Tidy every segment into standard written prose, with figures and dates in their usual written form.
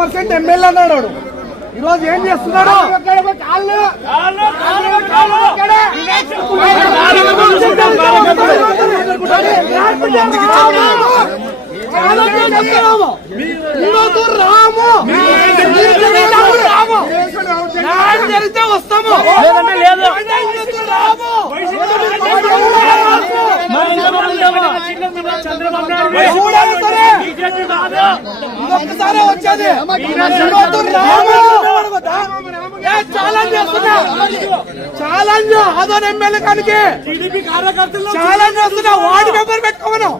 100% MLA అన్నాడు. ఈ రోజు ఏం చేస్తున్నాడు? జరిగితే వస్తాము, లేదంటే లేదు. ఒక్కసారి వచ్చేది ఛాలెంజ్ అదోని ఎమ్మెల్యే కానికి ఛాలెంజ్ వస్తున్నా. వార్డు మెంబర్ పెట్టుకోమను.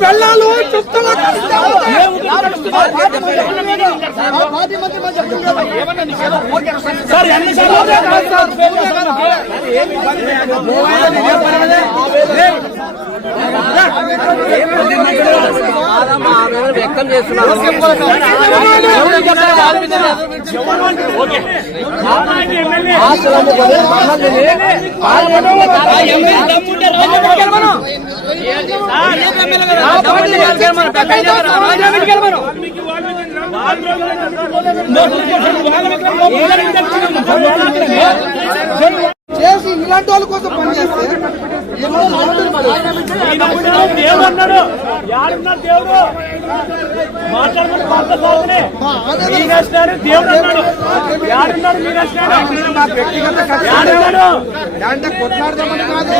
పిల్లలు సార్ వ్యక్తం చేస్తున్నారు. చేసి ఇలాంటి వాళ్ళ కోసం పనిచేస్తే దేవుడు అన్నాడు. దేవుడు మాట్లాడుతున్నాడు. దేవుడు అన్నాడు. అంటే కొట్లాడదామని కాదు.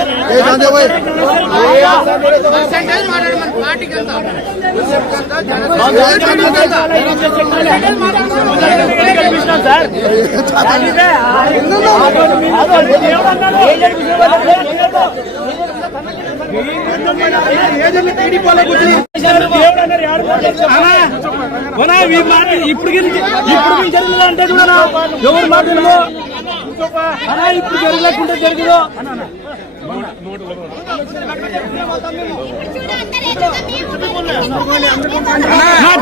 ఇప్పుడు జరగదంటే చూడనా ఎవరు మాట్లాడదు. ఇప్పుడు జరగలేకుంటే జరగదు.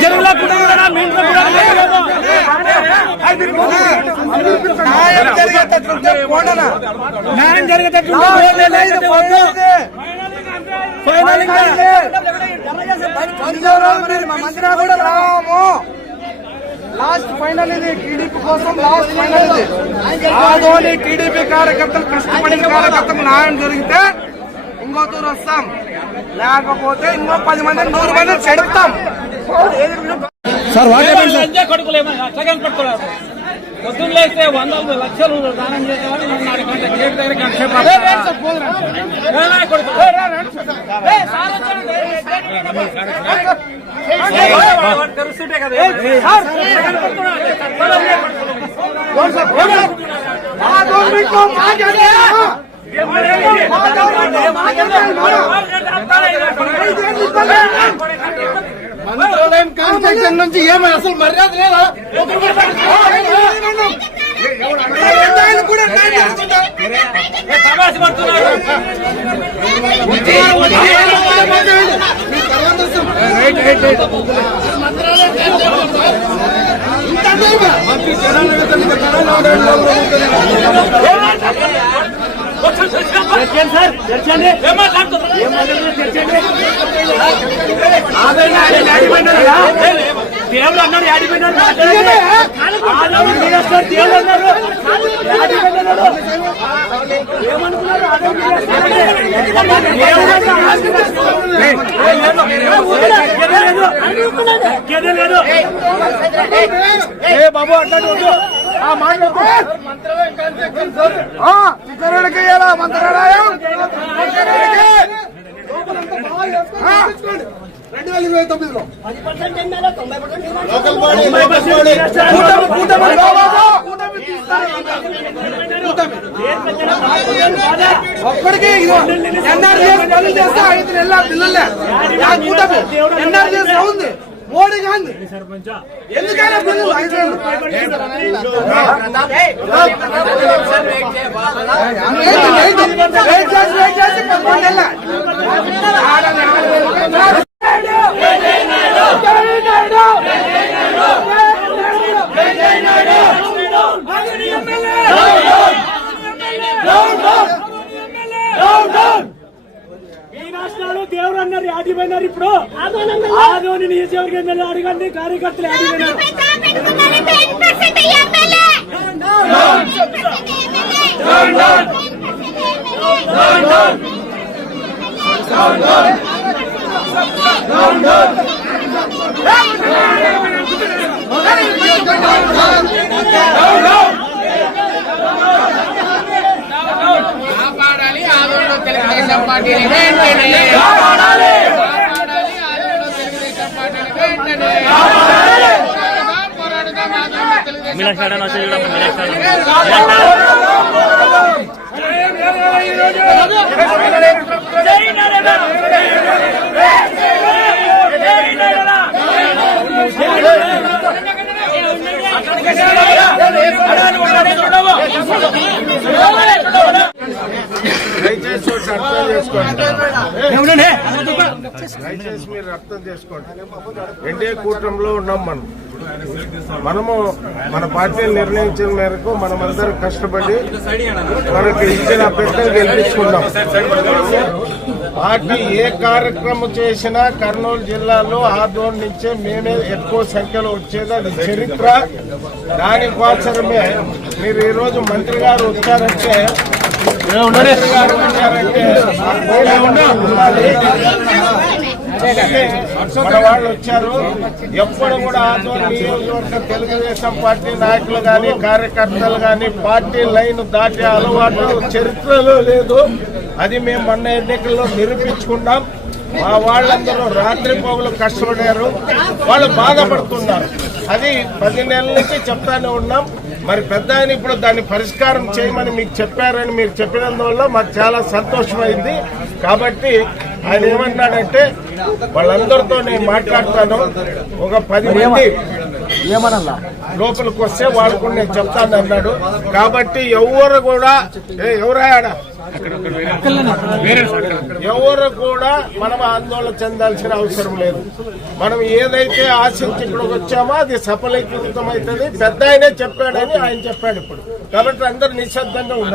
జరగలేకుండా న్యాయం జరిగేటట్టు మంత్రి కూడా రాము. లాస్ట్ ఫైనల్ ఇది టీడీపీ కోసం. లాస్ట్ ఫైనల్ ఇది. ఆదోని టీడీపీ కార్యకర్తలు కష్టపడిన కార్యకర్తలు న్యాయం జరిగితే ఇంకో తూరు వస్తాం, లేకపోతే ఇంకో 10 మంది 100 మంది చెడుతాం. సార్ పొద్దున్న అయితే 100 లక్షలు దానం చేసేవాళ్ళు తెలుస్తుంటే కదా. మంత్రాలయం కాన్స్ట్రక్షన్ నుంచి ఏమై అసలు మర్యాద లేదా? దేవుడు అన్నాడు యాడిపోయినాడు. దేవుడు అన్నారు ఏమనుకున్నారు. బాబు అట్లాంటి మంత్రుడికి ఎలా మంత్రాలయం 2029లో కూటమి ఒక్కడికి ఎన్ఆర్జీఎస్ పనులు చేస్తే 5 నెలల బిల్లులే కూటమి ఎన్ఆర్జీఎస్ ఉంది మోడీ గాంధీ ఎందుకైనా బిల్లు 5 నెలలు వెయిట్ చేసి 11 నెలలు ఈ రాష్ట్రాలు దేవుడు అన్నారు ఆడిపోయినారు. ఇప్పుడు ఆదోని నియోజకవర్గం అడగండి, కార్యకర్తలు ఆడిపోయినారు. కాపాడాలి ఆదోళన తెలుగుదేశం పార్టీని వెంటనే కాపాడాలి ఆదోళన తెలుగుదేశం పార్టీని వెంటనే పోరాడుదాం ఆదోళన తెలుగుదేశం దయచేసి అర్థం చేసుకోండి. దయచేసి మీరు అర్థం చేసుకోండి. ఎన్డీఏ కూటమిలో ఉన్నాం మనము మన పార్టీని నిర్ణయించిన మేరకు మనమందరం కష్టపడి మనకి ఇచ్చిన అభ్యర్థులు గెలిపించుకున్నాం. పార్టీ ఏ కార్యక్రమం చేసినా కర్నూలు జిల్లాలో ఆదోని నుంచే మేమే ఎక్కువ సంఖ్యలో వచ్చేది, అది చరిత్ర. దానికోసమే మీరు ఈ రోజు మంత్రి గారు వచ్చారంటే మన వాళ్ళు వచ్చారు. ఎప్పుడు కూడా ఆదోని నియోజకవర్గ తెలుగుదేశం పార్టీ నాయకులు గాని కార్యకర్తలు గాని పార్టీ లైన్ దాటే అలవాటు చరిత్రలో లేదు. అది మేము మొన్న ఎన్నికల్లో నిరూపించుకున్నాం. మా వాళ్ళందరూ రాత్రి పోగులు కష్టపడారు, వాళ్ళు బాధపడుతున్నారు. అది 10 నెలల నుంచి చెప్తానే ఉన్నాం. మరి పెద్ద ఆయన ఇప్పుడు దాన్ని పరిష్కారం చేయమని మీకు చెప్పారని మీరు చెప్పినందువల్ల మాకు చాలా సంతోషమైంది. కాబట్టి ఆయన ఏమన్నాడంటే వాళ్ళందరితో నేను మాట్లాడతాను, ఒక 10 మంది ఏమనల్లా లోపలికి వస్తే వాళ్ళకు నేను చెప్తాను అన్నాడు. కాబట్టి ఎవరు కూడా ఎవరు కూడా మనం ఆందోళన చెందాల్సిన అవసరం లేదు. మనం ఏదైతే ఆశించి ఇక్కడికి వచ్చామో అది సఫలీకృతం అవుతుంది. పెద్ద ఆయనే చెప్పాడని ఆయన చెప్పాడు ఇప్పుడు. కాబట్టి అందరు నిశ్శబ్దంగా ఉన్నాడు.